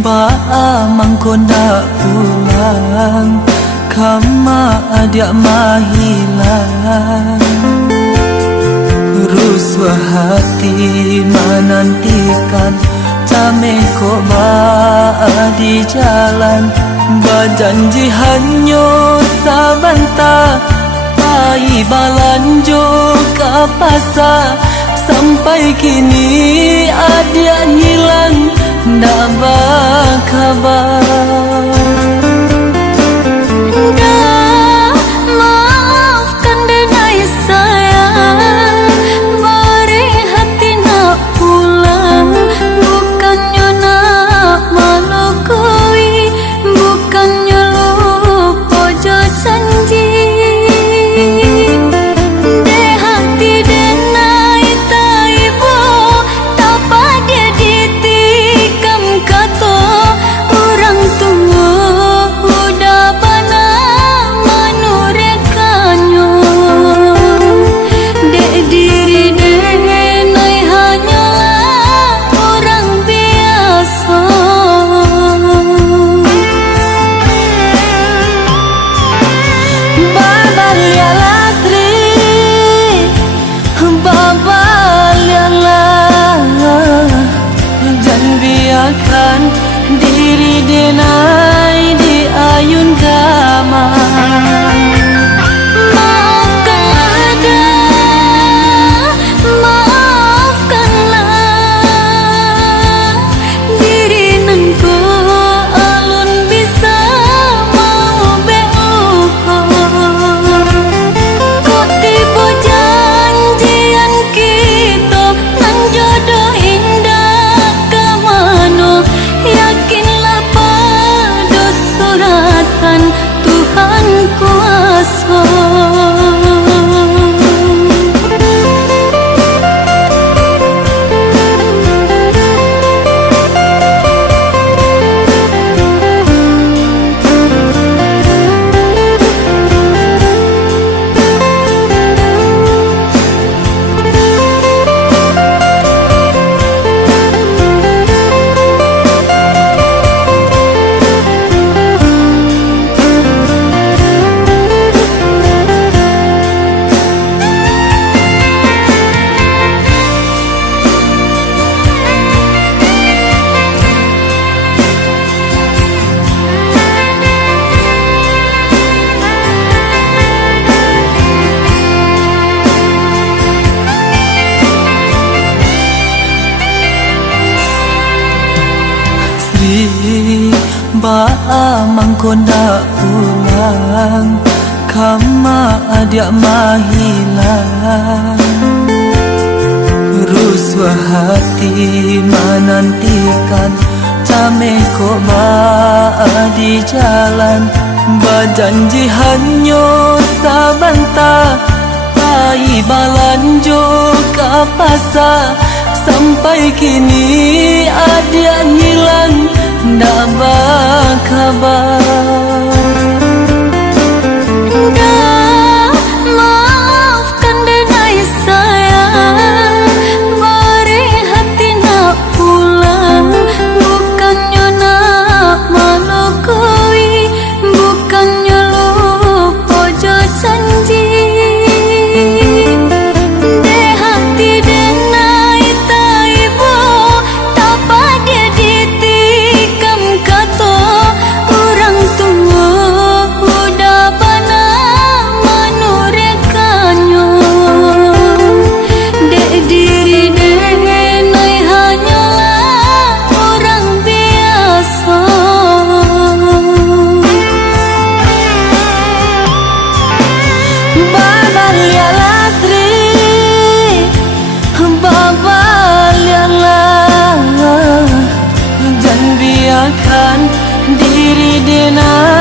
Ba mangkonda pulang, kama adia mahilang. Ruswa hati menantikan, Tameko ba di jalan. Berjanji hanya sabanta, pai balanjo ke pasar. Sampai kini adia hilang, ndak berkabar. Diri denai di ayun gama. Maafkanlah dah, maafkanlah. Diri nanku alun bisa mau beuko. Kok tiba janjian kita, nan jodoh indah kemana? Yakinlah pada suratan Tuhan kuasa. Ba mangkonda pulang, kama adia mahilang. Ruswa hati menantikan, Tameko ba di jalan. Berjanji hanya sabanta, pai balanjo ke pasar. Sampai kini adia hilang, ndak berkabar. Maafkan denai sayang, beri hati nak pulang. Bukannya nak melukui, bukannya lupa janji. Deh hati denai taibo, tapa dia ditikam kato. Orang tua udah pernah menurekannya. Dek diri denai hanyalah orang biasa. Babal ya lasri, babal ya lah. Jangan biarkan diri denai